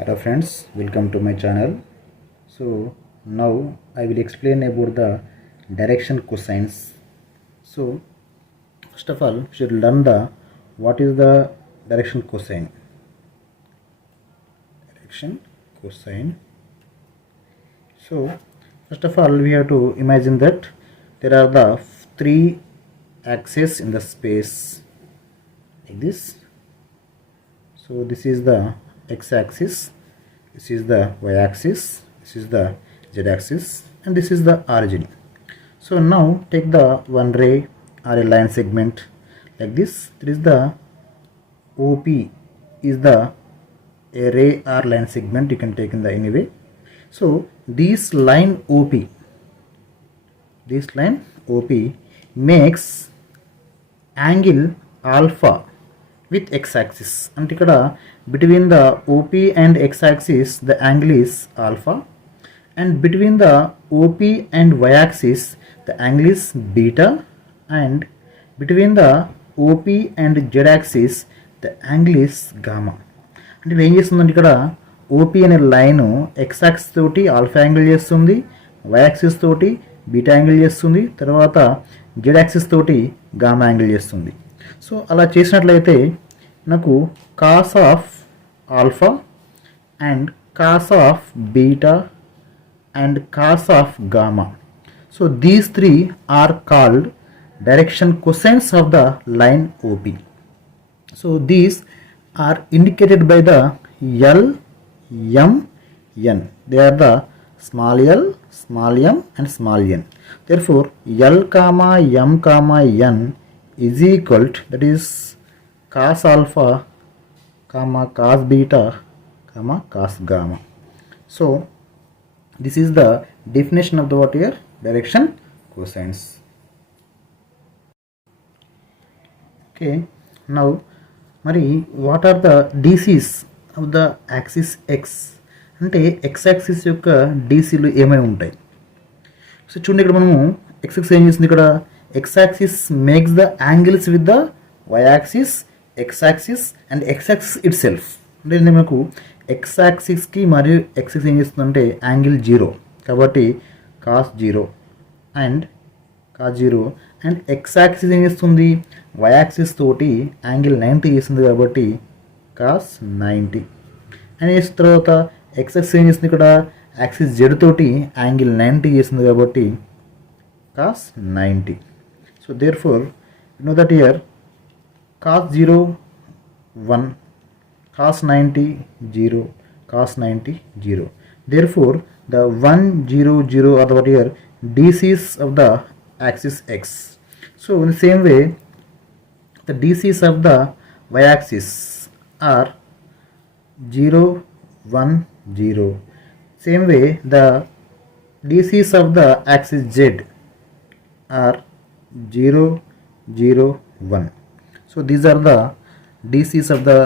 Hello friends, welcome to my channel. So now I will explain about the direction cosines. So first of all, we should learn the what is the direction cosine. Direction cosine. So first of all, we have to imagine that there are the three axes in the space like this. So this is the x-axis, this is the y-axis, this is the z-axis, and this is the origin. So now take the one ray or a line segment like this. There is the OP is the a ray or line segment you can take in the any way. So this line OP makes angle alpha with x-axis, and ikkada between the OP and x-axis the angle is alpha, and between the OP and y-axis the angle is beta, and between the OP and z-axis the angle is gamma. అంటే ఏం చేస్తుందంటే ఇక్కడ OP అనే line X axis తోటి alpha angle చేస్తుంది, Y axis తోటి beta angle చేస్తుంది, తర్వాత జెడ్ యాక్సిస్ తోటి గామా యాంగిల్ చేస్తుంది. సో అలా చేసినట్లయితే నాకు cos of alpha and cos of beta and cos of gamma, so these three are called direction cosines of the line OP. So these are indicated by the L, M, N. They are the small l, small m and small n. Therefore L comma M comma N is equal to, that is cos alpha comma cos beta comma cos gamma. So this is the definition of the what here direction cosines. Okay, now మరి what are the DCs of the axis X అంటే X axis యొక్క డీసీలు ఏమై ఉంటాయి. So చూడండి, ఇక్కడ మనము X axis ఏం చేస్తుంది, ఇక్కడ X axis makes the angles with the Y axis, X axis and X axis itself. అంటే మనకు ఎక్స్ యాక్సిస్కి మరియు ఎక్స్ యాక్సిస్ ఏం చేస్తుందంటే యాంగిల్ జీరో, కాబట్టి cos zero and and X axis ఏం చేస్తుంది, వై యాక్సిస్ తోటి యాంగిల్ 90 చేస్తుంది, కాబట్టి కాస్ 90. అండ్ చేసిన తర్వాత ఎక్స్ యాక్సిస్ ఏం చేస్తుంది, ఇక్కడ యాక్సిస్ జెడ్ తోటి యాంగిల్ 90 చేస్తుంది, కాబట్టి cos 90. So therefore you know that here cos 0 1, cos 90 0, cos 90 0. Therefore the 1 0 0 are the what here DCs of the axis x. So in the same way the DCs of the y axis are 0 1 0. Same way the DCs of the axis z are 0 0 1. So these are the DCs of the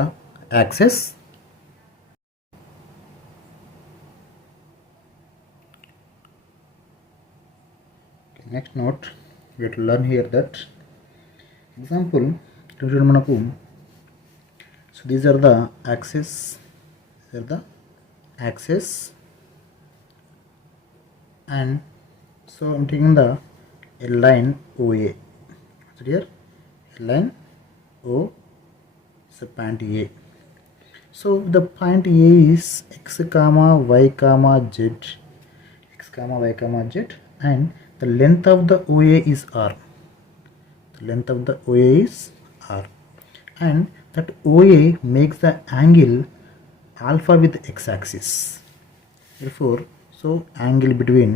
axis. Next note, we have to learn here that example manaku. So these are the axes, and so I'm taking the a line OA. So here a line O is a point A. So the point A is x comma y comma z, and the length of the OA is R. And that OA makes the angle alpha with x-axis. Therefore, so angle between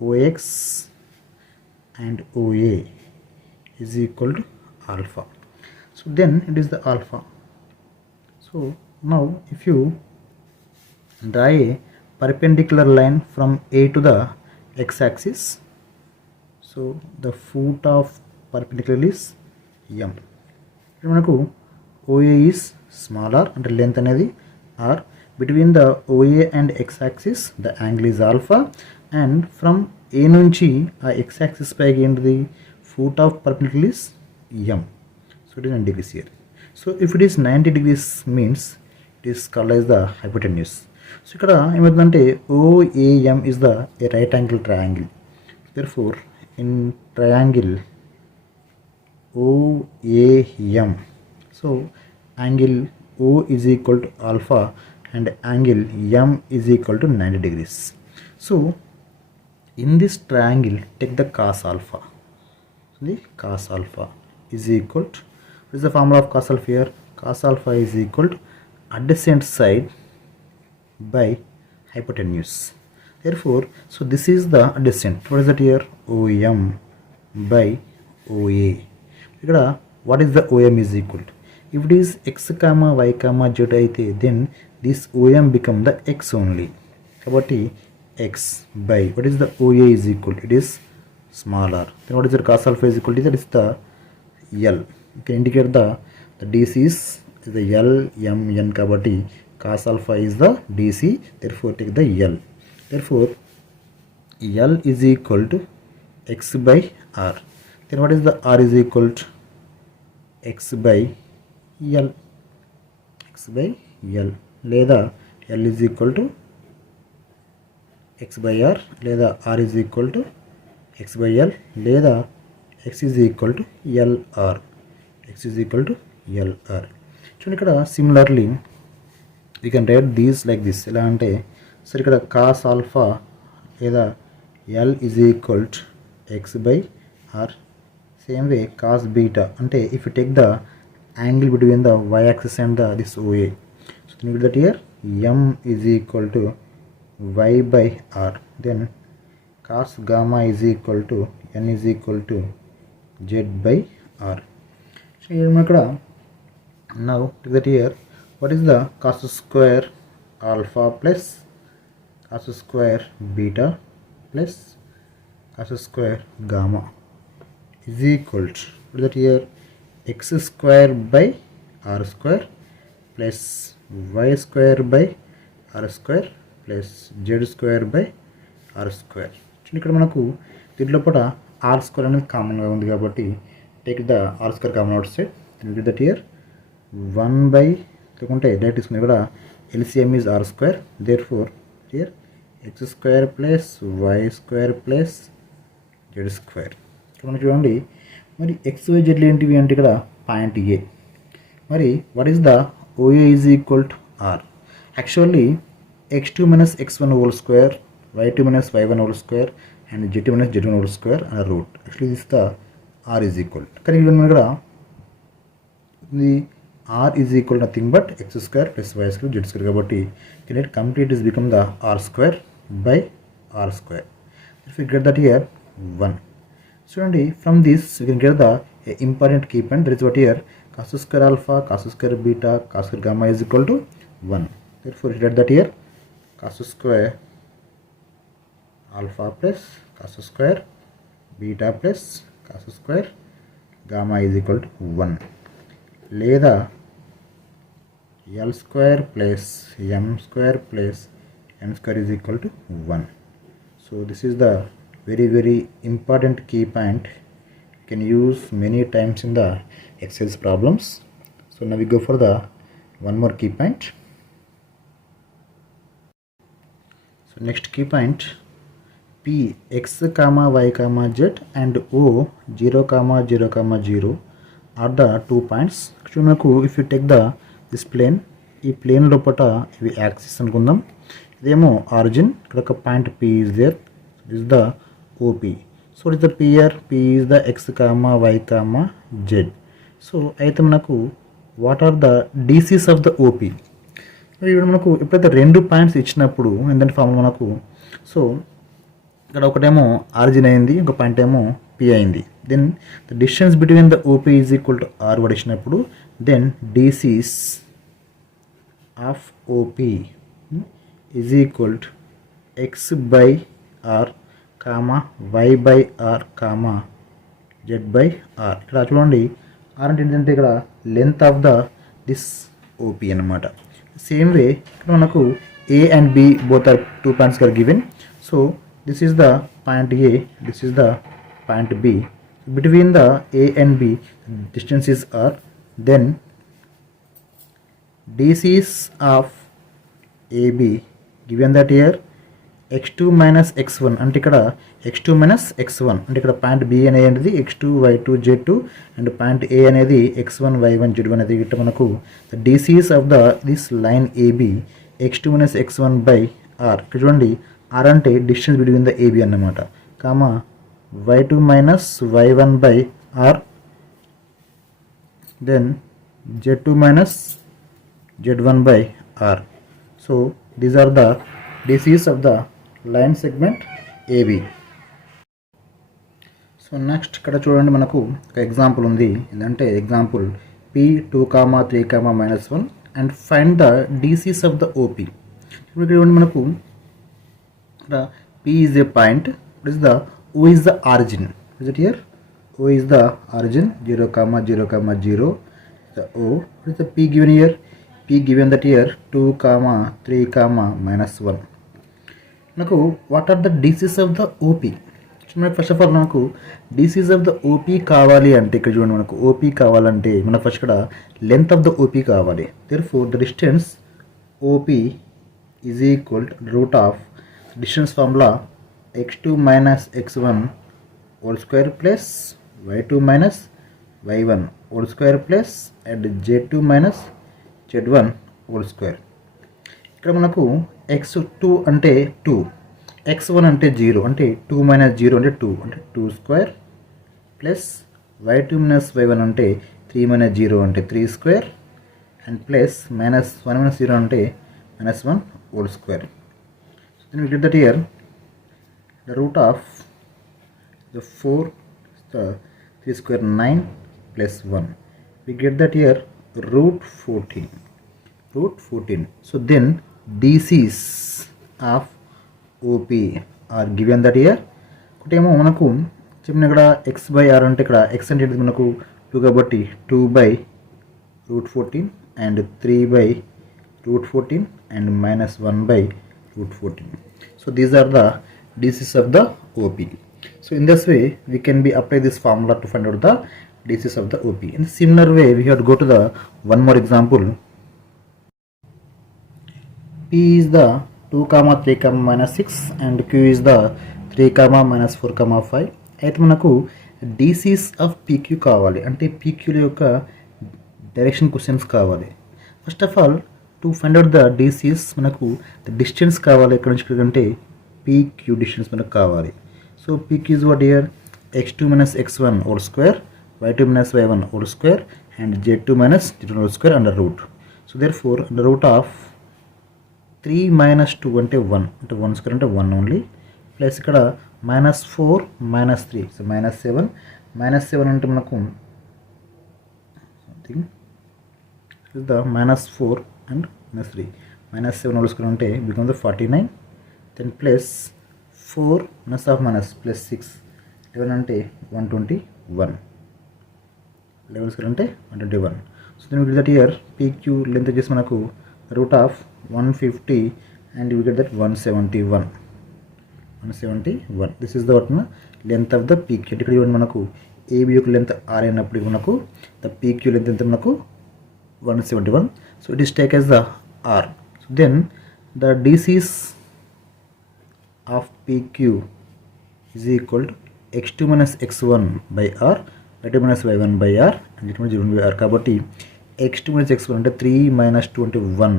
OX and OA is equal to alpha. So then it is the alpha. So now if you draw a perpendicular line from A to the x-axis, so the foot of perpendicular is M. మనకు OA is smaller and length అనేది R. Between the OA and x-axis the angle is alpha, and from A నుంచి ఆ x-axis పైకి ఏంటిది foot of perpendicular is M. So it is 90 degrees here. So if it is 90 degrees means it is called as the hypotenuse. So ఇక్కడ ఏమవుతుందంటే OAM is the a right angle triangle. Therefore in triangle OAM, so angle O is equal to alpha and angle M is equal to 90 degrees. So in this triangle take the cos alpha. The cos alpha is equal to, what is the formula of cos alpha here? Cos alpha is equal to adjacent side by hypotenuse. Therefore, so this is the adjacent. What is that here? OM by OA. ఇక్కడ what is the OM is equal to? If it is x comma y comma z అయితే then this OM become the x only. కాబట్టి x by what is the OA is equal to? It is smaller. Then what is the cos alpha is equal to? That is the L. You can indicate the DC is the L M N kabatti cos alpha is the DC. Therefore take the L. Therefore L is equal to x by R. Then what is the R is equal to x by L. X by L. లేదా L is equal to x by R, లేదా R is equal to x by L, లేదా x is equal to LR. X is equal to LR. చూడండి ఇక్కడ similarly we can write these like this. ఎలా అంటే సరే ఇక్కడ cos alpha లేదా L is equal to x by R. Same way cos beta అంటే if you take the angle between the y axis and the this OA, so then you get that here M is equal to y by R. Then cos gamma is equal to n is equal to z by R. So here ఇక్కడ now take that here, what is the cos square alpha plus cos square beta plus cos square gamma is equal to, what is that here, x square by r square plus y square by r square plus z square by r square. ఇక్కడ మనకు దీంట్లో పూట r square అనేది కామన్గా ఉంది కాబట్టి take the r square common out side. That year 1 by లేకుంటే direct తీసుకుని ఇక్కడ LCM is r square. Therefore here x square plus y square plus z square. ఇక్కడ మనం చూడండి మరి XYZ ఏంటివి అంటే ఇక్కడ పాయింట్ A. మరి what is the OA is equal to R. Actually x2 minus x1 whole square, y2 minus y1 whole square and z2 minus z1 whole square and a root. Actually this is the R is equal. కానీ ఇక్కడ the R is equal to nothing but x square plus y square z square కాబట్టి can it complete is become the R square by R square. If we get that here 1. So from this we can get the important key point. That is what here cos square alpha, cos square beta, cos square gamma is equal to 1. Therefore we get that here cos square alpha plus cos square beta plus cos square gamma is equal to 1. లేదా L square plus M square plus M square is equal to 1. So this is the very important key point. You can use many times in the exercise problems. So now we go for the one more key point. So next key point, P x comma y comma z and O 0 comma 0 comma 0 are the 2 points. Actually మనకు if you take the this plane, ఈ plane లోపల ఇవి axis అనుకుందాం. ఇదేమో origin, ఇక్కడ ఒక point P is there. This is the OP. So what is the P here? P is the x comma y comma z. So అయితే మనకు what are the DCs of the OP? ఇప్పుడు మనకు ఎప్పుడైతే రెండు points ఇచ్చినప్పుడు ఏంటంటే formula మనకు, so ఇక్కడ ఒకటేమో ఆరిజిన్ అయింది, ఒక పాయింట్ ఏమో P అయింది. Then the distance between the OP is equal to R పడిచినప్పుడు then DCs of OP is equal to x by R comma y by R comma z by R. ఇక్కడ చూడండి R అంటే ఏంటంటే ఇక్కడ length of the this OP అనమాట. Same way ఇక్కడ మనకు A and B both are 2 points are given. So this is the point A, this is the point B. Between the A and B distance is R. Then DCs of AB given that here x2 minus x1 అంటే ఇక్కడ x2 minus x1 అంటే ఇక్కడ point B అనేది x2 y2 z2 and point A అనేది x1 y1 z1 అనేది ఇట్ట మనకు the DCs of this line AB x2 minus x1 by r ఇక్కడ చూడండి r అంటే డిస్టెన్స్ బిట్వీన్ ద AB అన్నమాట comma y2 minus y1 by r then z2 minus z1 by r. So these are the DCs of the line segment AB. So next ఇక్కడ చూడండి మనకు ఒక example ఉంది ఏంటంటే example P2, 3, -1 and find the DCs of the OP. ఇప్పుడు ఇక్కడ చూడండి మనకు ఇక్కడ P is a point, what is the O is the origin, is it here? O is the origin 0, 0, 0, the O. What is the P given here? P given that here 2, 3, -1. మనకు what are the DCs of the OP? First of all మనకు DCs of the OP కావాలి అంటే ఇక్కడ చూడండి మనకు OP కావాలంటే మనకు first ఇక్కడ లెంత్ ఆఫ్ ద OP కావాలి. Therefore the distance OP is equal root of distance formula x2 minus x1 whole square plus y2 minus y1 whole square plus and z2 minus z1 whole square. ఇక్కడ మనకు x2 అంటే 2, x1 అంటే 0 అంటే 2 minus 0 అంటే 2 అంటే 2 square plus y2 minus y1 అంటే 3 minus 0 అంటే 3 square and plus minus 1 minus 0 అంటే -1 whole square. So then we get that here the root of the 4 the 3 square 9 plus 1 we get that here root 14. So then DCs of OP are given that here ఒకటేమో మనకు చెప్పిన ఇక్కడ x by r అంటే ఇక్కడ x అంటే మనకు 2 కాబట్టి 2 by root 14 and 3 by root 14 and -1 by root 14. So these are the DCs of the OP. So in this way we can be apply this formula to find out the DCs of the OP. In similar way we have to go to the one more example. P is the 2, 3, -6 and Q is the 3, -4, 5. అయితే మనకు DCs of PQ కావాలి అంటే PQ యొక్క direction questions కావాలి. First of all to find out the DCs మనకు the distance కావాలి ఎక్కడ నుంచి అంటే PQ డిస్టెన్స్ మనకు కావాలి. So PQ is what here x2 minus x1 whole square y2 minus y1 whole square and z2 minus z1 whole square under root. So therefore under root of 3 minus 2 అంటే 1 అంటే 1 square అంటే 1 only plus ఇక్కడ -4 -3 so -7 అంటే మనకు something the -4 and -3 -7 whole square అంటే becomes the 49 then plus 4 minus of minus plus 6 11 అంటే 121 11 square అంటే 121. So then we get that here PQ length వచ్చేసి మనకు root of 150 and we get that 171. This is the length of the PQ. ఇక్కడ ఇవ్వండి మనకు AB యొక్క length R అయినప్పుడు మనకు the PQ length ఎంత మనకు 171. So it is taken as the R. So then the DCs of PQ is equal to x2 minus x1 by r y2 minus y1 by r and it means by r కాబట్టి x2 minus x1 అంటే 3 minus 2 అంటే 1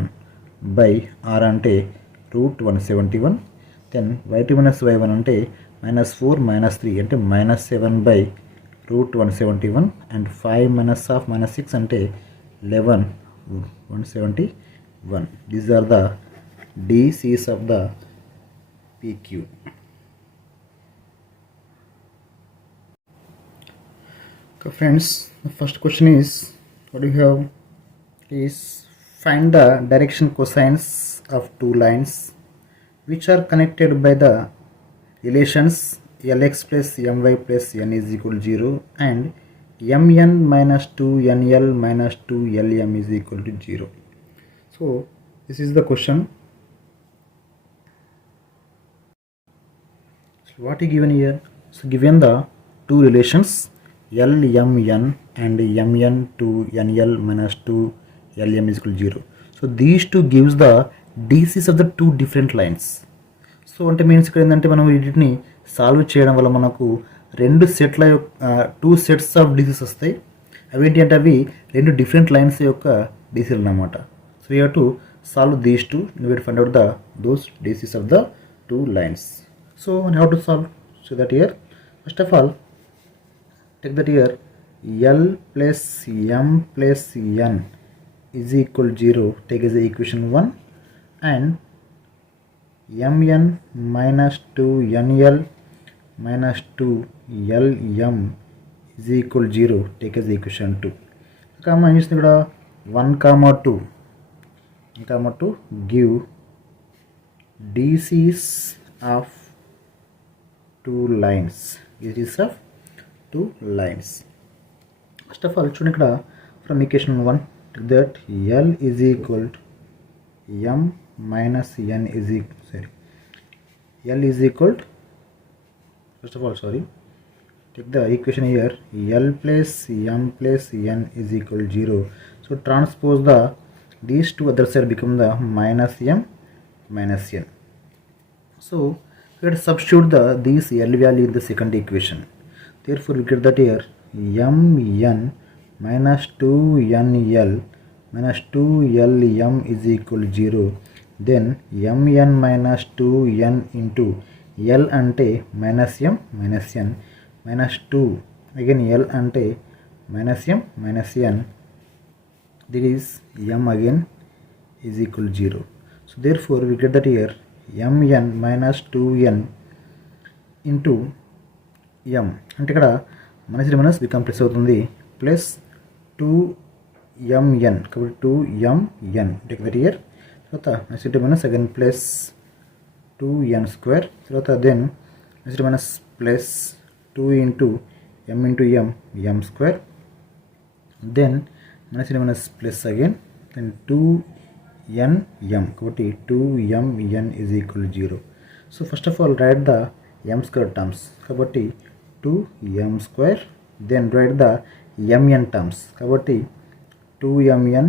by r అంటే root 171 then y2 minus y1 అంటే -4 -3 అంటే -7 by root 171 and 5 minus of -6 అంటే 11 171. These are the DCs of the PQ. Okay friends, the first question is what do you have is find the direction cosines of two lines which are connected by the relations lx plus my plus n is equal to 0 and mn minus 2nl minus 2lm is equal to 0. So this is the question. So what is given here? So given the two relations LMN and MN to NL minus 2 LM is equal to 0. So these two gives the DCs of the two different lines. So అంటే means ఇక్కడ ఏంటంటే మనం వీటిని solve చేయడం వల్ల మనకు రెండు సెట్ల టూ సెట్స్ ఆఫ్ డీసీస్ వస్తాయి. అవి ఏంటి అంటే అవి రెండు డిఫరెంట్ లైన్స్ యొక్క డీసీలు అన్నమాట. So you have to solve these two you will find out the those DCs of the two lines. So how to solve? So that here first of all take that here L plus M plus N is equal 0, take as a equation 1, and Mn minus 2NL minus 2LM is equal 0, take as equation 2. Comma is ఇక్కడ 1 comma 2 give DCs of two lines. DCs of two lines. First of all, చూడండి ఇక్కడ from equation 1 that L is equal to M minus N is equal, sorry, L is equal to, first of all, sorry, take the equation here, L plus M plus N is equal to 0. So transpose the these two other side become the minus M minus N. So let's substitute the these L value in the second equation. Therefore we get that here Mn minus 2NL minus 2LM is equal to 0. Then Mn minus 2N into L ante minus M minus N minus 2 again L ante minus M minus N, this is M again is equal to 0. So therefore we get that here Mn minus 2N into M అంటే ఇక్కడ minus become plus అవుతుంది plus 2Mn కాబట్టి 2Mn take that here. తర్వాత next minus again plus 2N square, తర్వాత then next minus plus 2 into M into M square, then minus plus again then 2NM కాబట్టి 2Mn is equal to 0. So first of all write the M square terms కాబట్టి 2M square, then write the Mn terms కాబట్టి 2Mn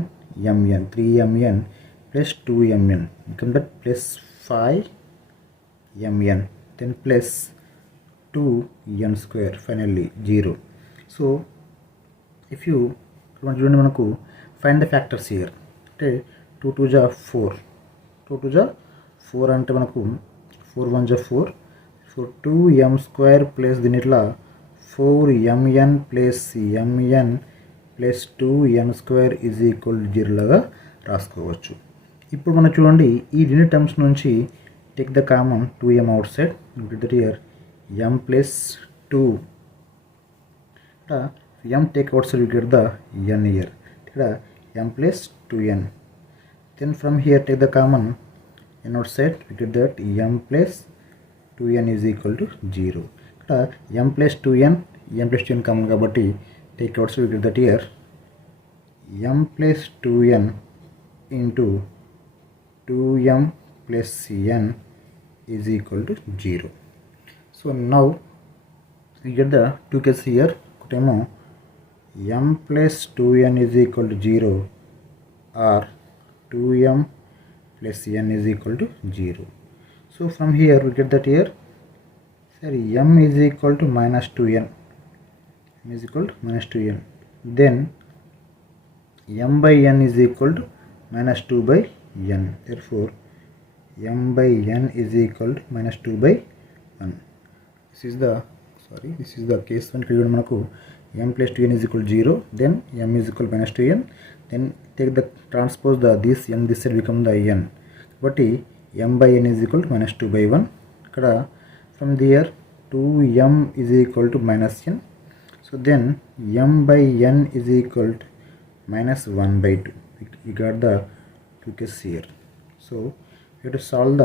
Mn 3Mn plus 2Mn become that plus 5Mn then plus 2N square finally 0. So if you చూడండి మనకు find the factors here అంటే 2 2 जा 4, 2 2 जा 4 అంటే మనకు 4 1 जा 4, సో 2M స్క్వేర్ ప్లస్ దీని ఇట్లా 4Mn plus Mn plus 2N square is equal 0 లాగా రాసుకోవచ్చు. ఇప్పుడు మనం చూడండి ఈ రెండు టర్మ్స్ నుంచి take the common 2M outside get that here M plus 2, ఇక్కడ M take outside get the N here, ఇక్కడ M plus 2N, then from here take the common N outside get that M plus 2N is equal to 0. ఇక్కడ M plus 2N కామన్ కాబట్టి take out so will that here M plus 2N into 2M plus N is equal to 0. So now we get the two cases here. ఒకటేమో M plus 2N is equal to 0 or 2M plus N is equal to 0. So from here we get that here, sorry, M is equal to minus 2N, M is equal to minus 2N, then M by N is equal to minus 2 by N, therefore M by N is equal to minus 2 by 1. This is the case when ఇక్కడ మనకు M plus 2N is equal to 0, then M is equal to minus 2N, then take the transpose the this N this side become the N కాబట్టి M by N is equal to minus 2 by 1. ఇక్కడ from there 2M is equal to minus N. So then M by N is equal to minus 1 by 2. We got the two cases here. So we have to solve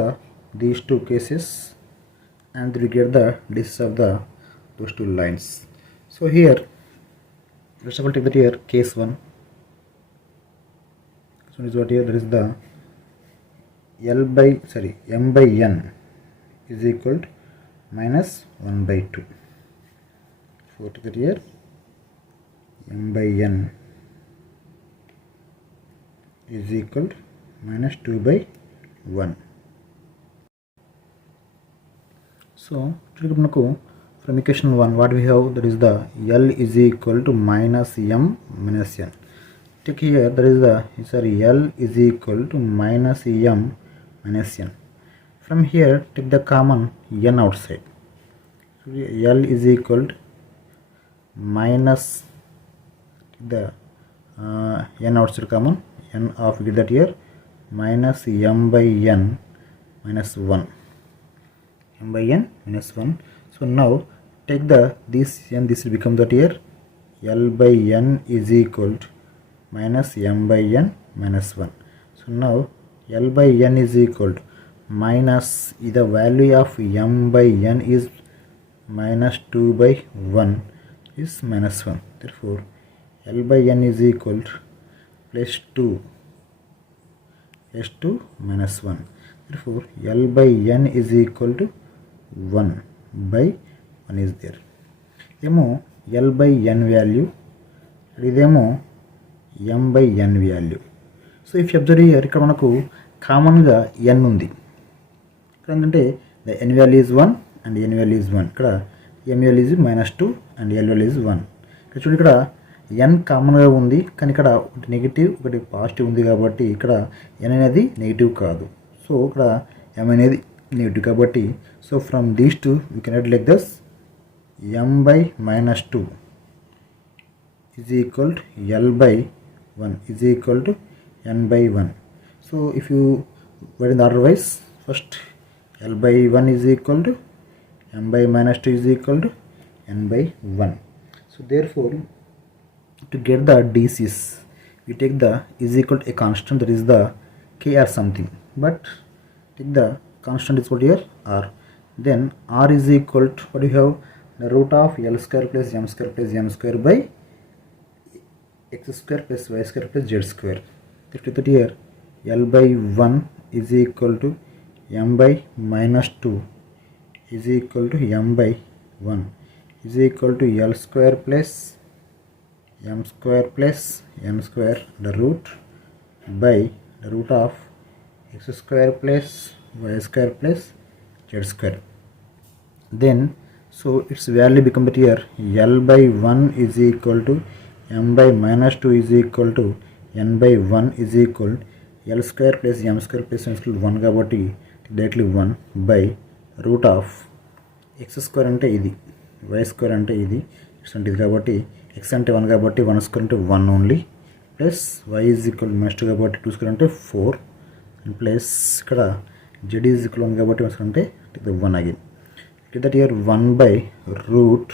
these two cases and we get the distances of those two lines. So here first of all take that here case 1. So this is what here, that is the M by N is equal to minus 1 by 2. So take that here M by N is equal to minus 2 by 1. So from equation 1 what we have, that is the L is equal to minus m minus n. Take here, there is the L is equal to minus m minus n. From here take the common n outside. So L is equal to minus the n outside common, n of get that here minus m by n minus 1, m by n minus 1. So now take the this n, this will become that here L by n is equal to minus m by n minus 1. So now L by n is equal to minus the value of m by n is minus 2 by 1 is minus 1. Therefore L by n is equal to plus 2 minus 1. Therefore L by n is equal to 1 by 1 is there. Demo L by n value, demo m by n value. So if you observe here, ఇక్కడ మనకు కామన్గా n ఉంది. ఇక్కడ ఏంటంటే the n value is 1 and n value is 1. ఇక్కడ m value is minus 2 and l value is 1. ఇక్కడ చూడండి, ఇక్కడ n కామన్గా ఉంది, కానీ ఇక్కడ ఒకటి నెగిటివ్ ఒకటి పాజిటివ్ ఉంది కాబట్టి ఇక్కడ n అనేది నెగిటివ్ కాదు. సో ఇక్కడ m అనేది నెగిటివ్ కాబట్టి, so from these two we can write like this m by minus 2 is equal to l by 1 is equal to n by 1. So if you write in the order wise, first l by 1 is equal to m by minus 2 is equal to n by 1. So therefore to get the DCs we take the is equal to a constant, that is the k or something, but take the constant is what here r. Then r is equal to what you have, the root of l square plus m square plus m square by x square plus y square plus z square. That here l by 1 is equal to m by minus 2 is equal to m by 1 is equal to l square plus m square plus n square the root by the root of x square plus y square plus z square. Then so its value become that here l by 1 is equal to m by minus 2 is equal to n by 1 is equal l square plus m square plus n square 1 కాబట్టి directly 1 by root of x square అంటే ఇది, y square అంటే ఇది, x అంటే ఇది కాబట్టి x అంటే 1 కాబట్టి 1 square అంటే 1 only, plus y is equal to minus 2 కాబట్టి 2 square అంటే 4 అండ్ ప్లస్ ఇక్కడ z is equal 1 కాబట్టి 1 square అంటే 1 again. Get that here 1 by root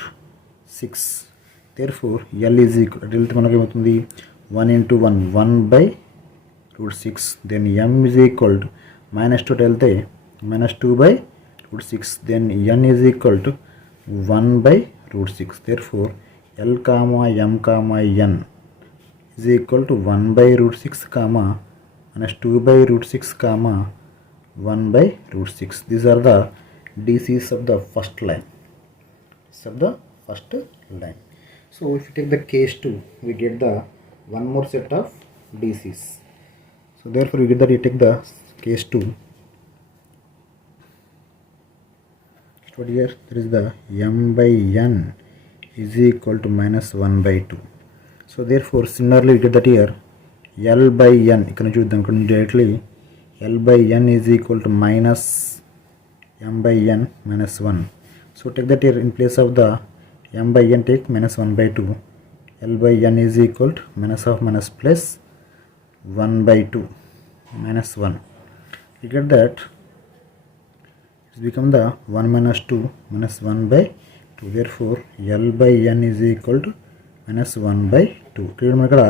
6. Therefore L is equal to మనకి ఏమవుతుంది 1 into 1 1 by root 6. Then m is equal to minus 2 వెళ్తే minus 2 by root 6. Then n is equal to 1 by root 6. Therefore L comma m comma n is equal to 1 by root 6 comma minus 2 by root 6 comma 1 by root 6. These are the DCs of the first line. So if you take the case 2, we get the one more set of DCs. So therefore we get that you take the case 2. So here there is the m by n is equal to minus 1 by 2. So therefore similarly we get that here L by n, you can choose them directly, L by n is equal to minus m by n minus 1. So take that here in place of the m by n take minus 1 by 2. L by n is equal to minus of minus plus 1 by 2 minus 1. You get that it's become the 1 minus 2 minus 1 by 2. Therefore L by n is equal to minus 1 by 2. ఇక్కడ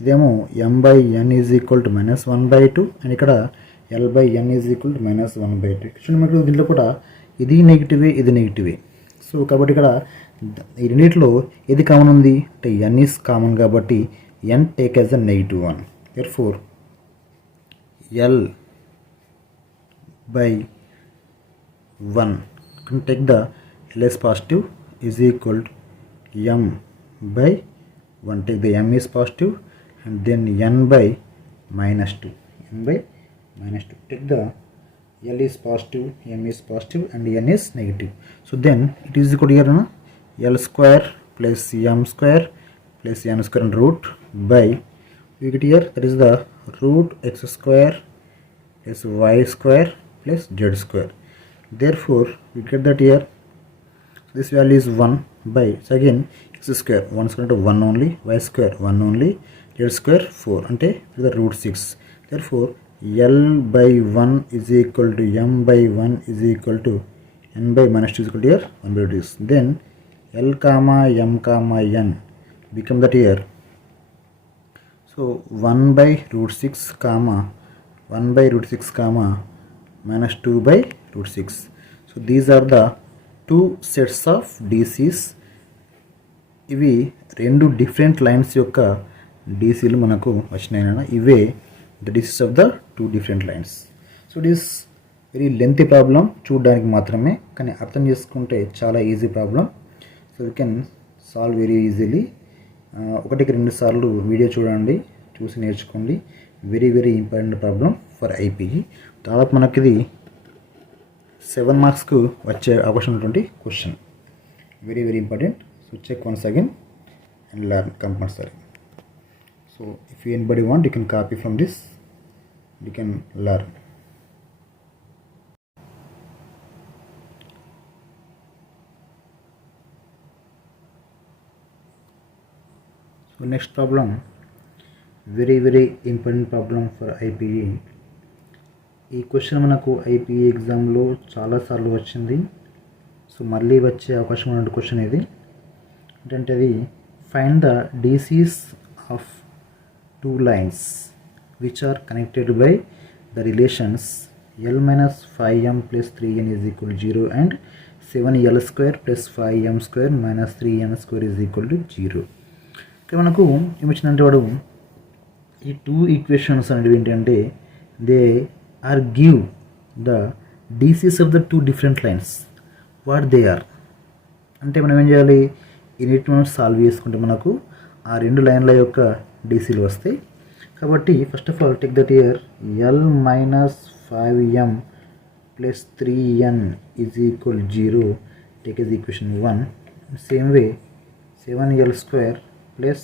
ఇదేమో m by n is equal to minus 1 by 2 and ఇక్కడ L by n is equal to minus 1 by 2. చూడండి మనకు దీంట్లో కూడా ఇది నెగిటివే ఇది నెగిటివే. So కాబట్టి ఇక్కడ ఈ రెండింటిలో ఏది కామన్ ఉంది అంటే n is కామన్ కాబట్టి n take as a negative one. Therefore L by 1 can take the L as positive is equal to m by 1. Take the m is positive and then n by minus 2. n by minus 2. Take the L is positive, M is positive and N is negative. So then it is equal to here na? L square plus M square plus N square and root by, we get here, that is the root x square plus y square plus z square. Therefore we get that here this value is 1 by, so again x square 1 square to 1 only, y square 1 only, z square 4 ante the root 6. Therefore L by 1 is equal to M by 1 is equal to N by minus 2 is equal to here 1 by 2. Then L comma M comma N become that here. So 1 by root 6 comma 1 by root 6 comma minus 2 by root 6. So these are the two sets of DCs. ఇవి రెండు different lines యొక్క డీసీలు మనకు వచ్చినాయి. ఇవే the DCs of the two different lines. So it is very lengthy problem చూడడానికి మాత్రమే, కానీ అర్థం చేసుకుంటే చాలా easy problem. So you can solve very easily. ఒకటికి రెండు సార్లు వీడియో చూడండి, చూసి నేర్చుకోండి. Very very important problem for IPE. దాదాపు మనకి ఇది 7 మార్క్స్కు వచ్చే అవకాశం ఉన్నటువంటి question. Very very important. So check once again and learn compulsory. So if anybody want you can copy from this, you can learn. So next problem very very important problem for IPE. ఈ question మనకు IPE ఎగ్జామ్లో చాలాసార్లు వచ్చింది. So మళ్ళీ వచ్చే అవకాశం ఉన్న question ఇది. ఏంటంటే అది find the DCs of two lines which are connected by the relations L minus 5m plus 3n is equal to 0 and 7L square plus 5m square minus 3n square is equal to 0. ఇక్కడ మనకు ఏమొచ్చిందంటే వాడు ఈ two equations అనేవి ఏంటంటే they are give the DCs of the two different lines. What they are అంటే మనం ఏం చేయాలి, ఈ నీట్ మనం సాల్వ్ చేసుకుంటే మనకు ఆ రెండు లైన్ల యొక్క డీసీలు వస్తాయి. కాబట్టి first of all take that year L minus 5m plus 3n is equal to 0. Take as equation 1. Same way 7L square plus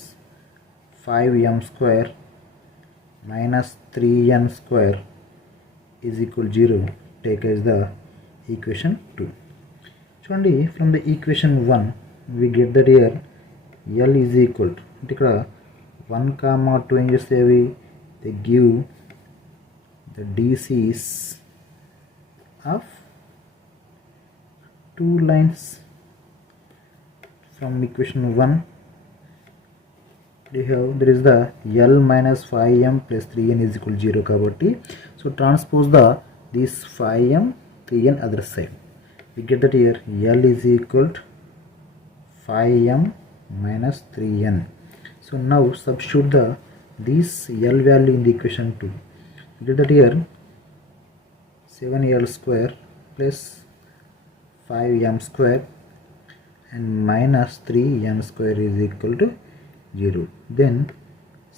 5m square minus 3n square is equal to 0. Take as the equation 2. చూడండి, from the equation 1 we get that here L is equal to, అంటే ఇక్కడ 1 comma 2 ఏం చేస్తాయి, they give the DCs of two lines. From equation 1 we have there is the L minus 5m plus 3n is equal to 0 kabatti, so transpose the this 5m 3n other side. We get that here L is equal to 5m minus 3n. So now substitute the this L value in the equation 2. We get that here 7L square plus 5m square and minus 3n square is equal to 0. Then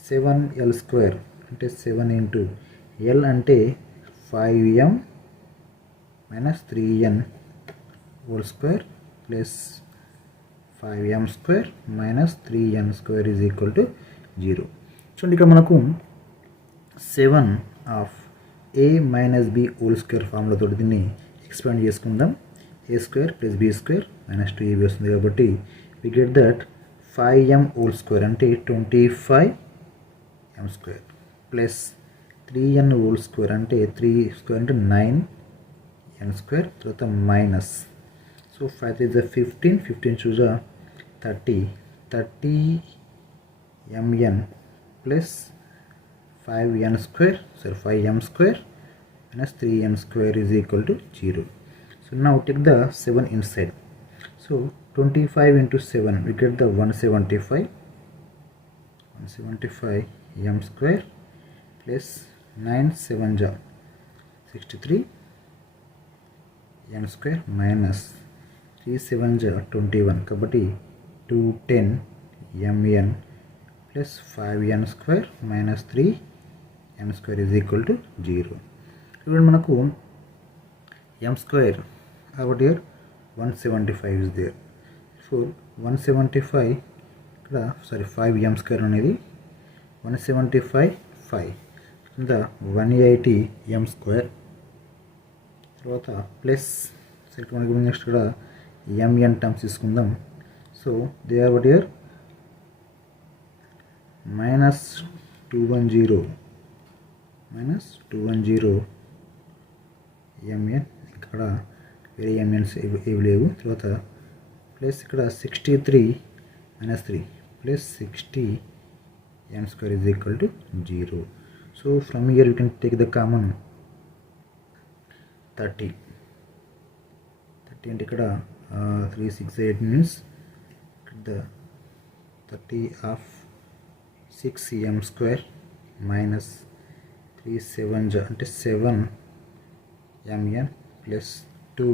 7L square అంటే 7 into L అంటే 5m minus 3n whole square plus 5m square minus 3n square is equal to 0. చూడండి, ఇక్కడ మనకు 7 of a minus b whole square ఫార్ములాతో దీన్ని expand చేసుకుందాం. a square plus b square minus 2ab వస్తుంది కాబట్టి we get that 5m whole square అంటే 25m square plus 3n whole square అంటే 3 స్క్వేర్ అంటే 9n స్క్వేర్, తర్వాత minus, so 5 is 15, 15 choose 30mn plus 5n square, so 5m square minus 3n square is equal to 0. So now take the 7 inside. So 25 into 7 we get the 175 m square plus 9 7 ja 63 n square minus 3 7 ja 21 kabatti 210 mn plus 5n square minus 3n square is equal to 0. ఇప్పుడు మనకు m square over here 175 is there. So 175 ఇక్కడ sorry 5m square అనేది 175 5 కింద 180 m square తర్వాత plus set మనకి next ఇక్కడ mn terms తీసుకుందాం. So they are what here minus 210 mn ఇక్కడ వేరే mn's ఏవి లేవు. తర్వాత ప్లస్ ఇక్కడ 63 minus 3 plus 60 m square is equal to 0. So from here you can take the common 30 అంటే ఇక్కడ 368 means the 30 of 6m square minus 3 7 అంటే 7 mn plus 2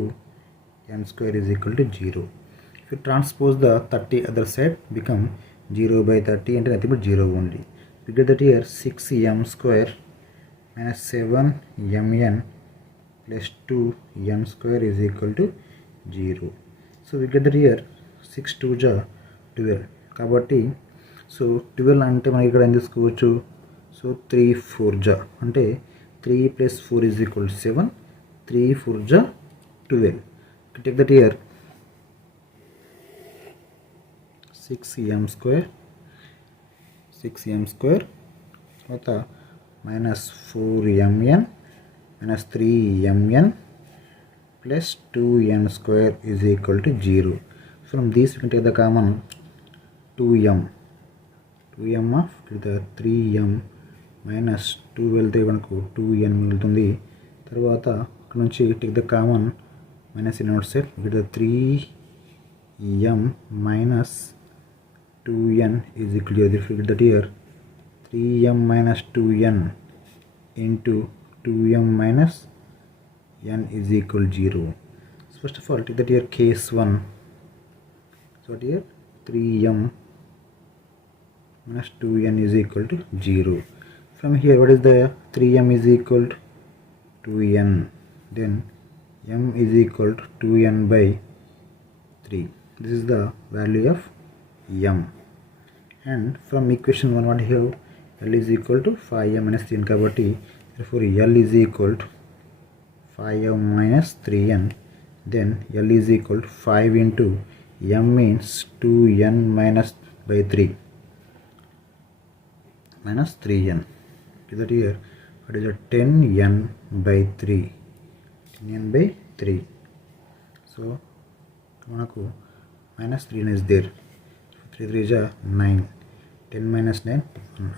m square is equal to 0. If you transpose the 30 other side become 0 by 30 and nothing but 0 only. We get that here 6m square minus 7 mn plus 2 m square is equal to 0. So we get that here 6 2 ja 12 కాబట్టి so 12 అంటే మనకి ఇక్కడ ఏం తీసుకోవచ్చు. So 3 4 జా అంటే 3 plus 4 is equal to 7 3 4 జా 12. Take that here 6m square తర్వాత minus 4mn minus 3mn plus 2n square is equal to 0. From this we can take the common 2m of the 3m minus 2 వెళ్తే మనకు 2n మిగులుతుంది. తర్వాత ఇక్కడ నుంచి take the common minus in out side with the 3m minus 2n is equal to 0. With that here 3m minus 2n into 2m minus n is equal to 0. So first of all take that here case 1. So here 3m minus 2n is equal to 0. From here what is the 3m is equal to 2n, then m is equal to 2n by 3. This is the value of m. And from equation 1 what we have l is equal to 5m minus 3n kabatti therefore l is equal to 5m minus 3n, then l is equal to 5 into m means 2n minus by 3 minus 3n. That here what is a 10n by 3 10n by 3. So manaku minus 3n is there. 3 3 is 9 10 minus 9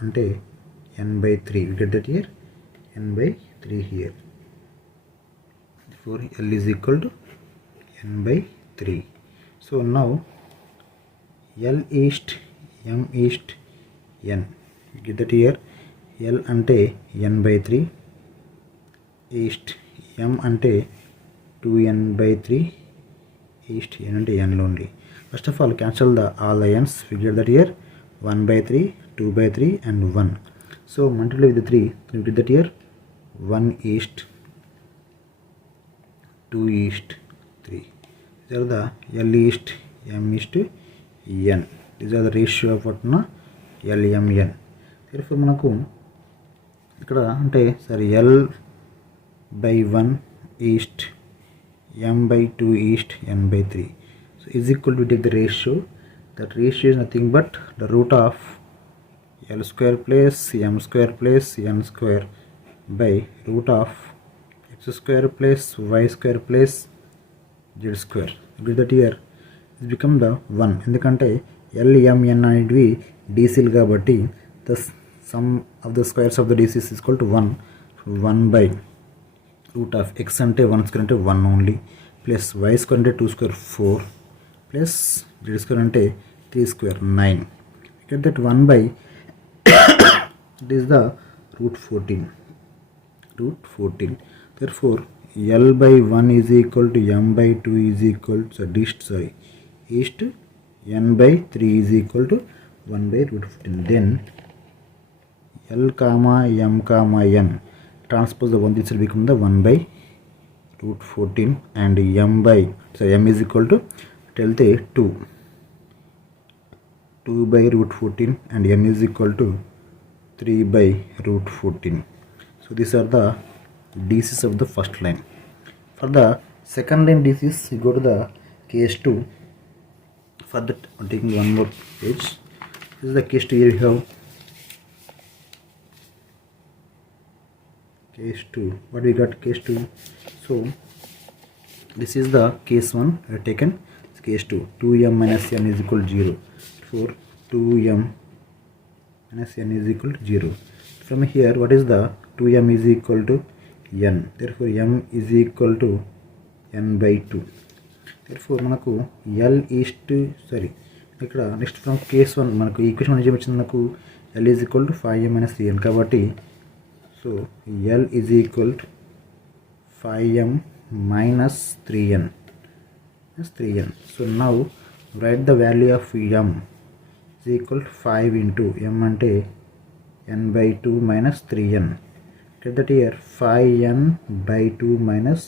ante n by 3. We get that here n by 3 here. Therefore l is equal to n by 3. So now l east m east n. We get that here l ante n by 3 east m ante 2n by 3 east n ante n only. First of all cancel the all the n's. We get that here 1 by 3 2 by 3 and 1. So multiply with the 3 we get that here 1 east 2 east 3. These are the l east m east n. These are the ratio of what na l m n. Therefore మనకు ఇక్కడ అంటే సరే l by 1 east m by 2 east n by 3. So is equal to take the ratio. That ratio is nothing but the root of l square plus m square plus n square by root of x square plus y square plus z square. With that here it become the 1 ఎందుకంటే l m n అనేటివి డీసీలు కాబట్టి the sum of the squares of the DCs is equal to 1 by root of x ante 1 square ante 1 only plus y square ante 2 square 4 plus z square ante 3 square 9. Get that 1 by it is the root 14. Therefore l by 1 is equal to m by 2 is equal to east n by 3 is equal to 1 by root 15. Then l comma m comma n transpose the 1, this will become the 1 by root 14 and m is equal to tell the 2 by root 14 and n is equal to 3 by root 14. So these are the DCs of the first line. For the second line DCs, you go to the case 2. For that, I'm taking one more page. This is the case 2. Here you have case 2. What we got case 2? So this is the case 1. I have taken case 2. 2m minus n is equal to 0. For 2m minus n is equal to 0. From here, what is the 2m is equal to n. Therefore, m is equal to n by 2. Therefore, మనకు L east ఇక్కడ next from case 1 మనకు equation అనేది వచ్చింది మనకు L is equal to 5m minus 3n కాబట్టి so L is equal to 5m minus 3n. So now write the value of m is equal to 5 into m అంటే n by 2 minus 3n. Get that here 5n by 2 minus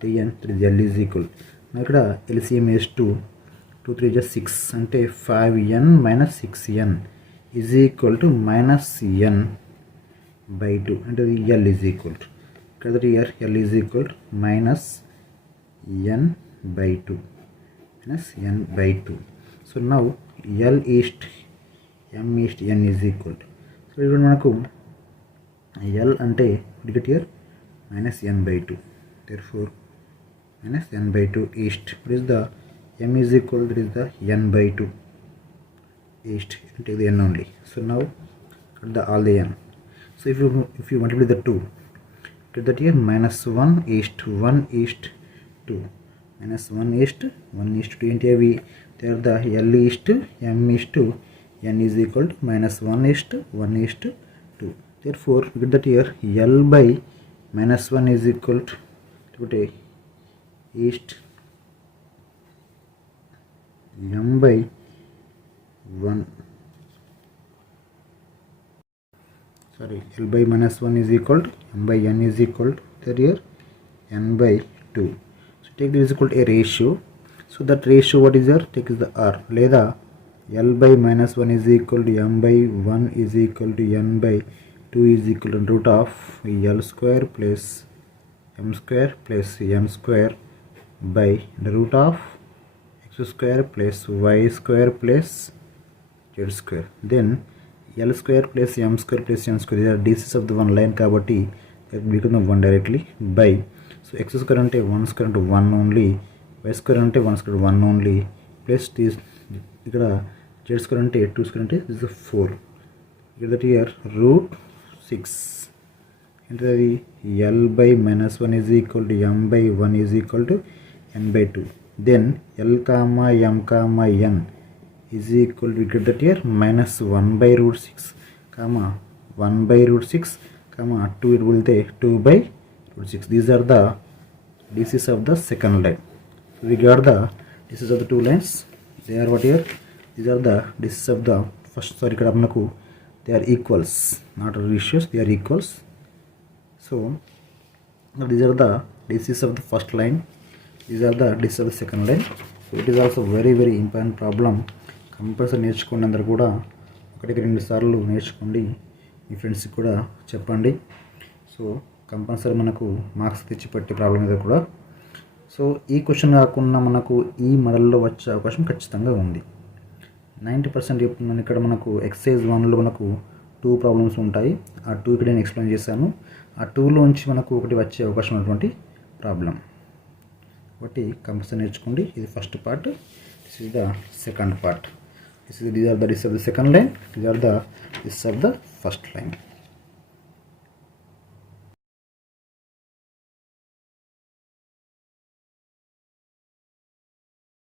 3n. L is equal. ఇక్కడ LCM is 2 3 is 6 అంటే 5n minus 6n is equal to minus n by 2 అంటే L is equal to ఇక్కడ here L is equal to minus n by 2 minus n by 2. So now L east m east n is equal to so ఇప్పుడు మనకు L అంటే get here minus n by 2. Therefore minus n by 2 east. What is the m is equal to, that is the n by 2 east. Take the n only. So now cut the all the n. So if you multiply the 2, get that here minus 1 east 2 minus 1 east 2 into we there the L east m east n is equal to minus 1 east 2. Therefore get that here L by minus 1 is equal to east m by 1 L by minus 1 is equal to m by n is equal to that here n by 2. So take this is equal to a ratio. So that ratio what is there? Take is the r. Leda L by minus 1 is equal to m by 1 is equal to n by 2 is equal to root of L square plus m square plus n square by the root of x square plus y square plus z square. Then L square plus m square plus n square, these are DCs of the one line kabatti that become 1 directly by so x square ante 1 square into 1 only, y square ante 1 square 1 only plus this ikkada z square ante 2 square ante this is 4. Get that here root 6 into the L by minus 1 is equal to m by 1 is equal to n by 2. Then L comma m comma n is equal to, get that here minus 1 by root 6 comma 1 by root 6 comma 2 it will take 2 by root 6. These are the DCs of the second line. So we got the DCs of the two lines. They are what here? These are the DCs of the first. ఇక్కడ మనకు they are equals, not ratios, they are equals. So these are the DCs of the first line. These are the DCs of the second line. So it is also very important problem. Compulsory నేర్చుకోండి. అందరు కూడా 1-2 సార్లు నేర్చుకోండి, మీ ఫ్రెండ్స్కి కూడా చెప్పండి. So compulsory మనకు marks తెచ్చిపెట్టే problem మీద కూడా. సో ఈ క్వశ్చన్ కాకుండా మనకు ఈ మోడల్లో వచ్చే అవకాశం ఖచ్చితంగా ఉంది. 90% చెప్తున్నాను. ఇక్కడ మనకు ఎక్సర్సైజ్ 1లో మనకు 2 ప్రాబ్లమ్స్ ఉంటాయి. ఆ 2 ఇక్కడ నేను ఎక్స్ప్లెయిన్ చేశాను. ఆ 2లోంచి మనకు ఒకటి వచ్చే అవకాశం ఉన్నటువంటి ప్రాబ్లం కాబట్టి కంపల్సరీ నేర్చుకోండి. ఇది first part. This is the second part. These are the DCs of the second line. These are the DCs of the first line.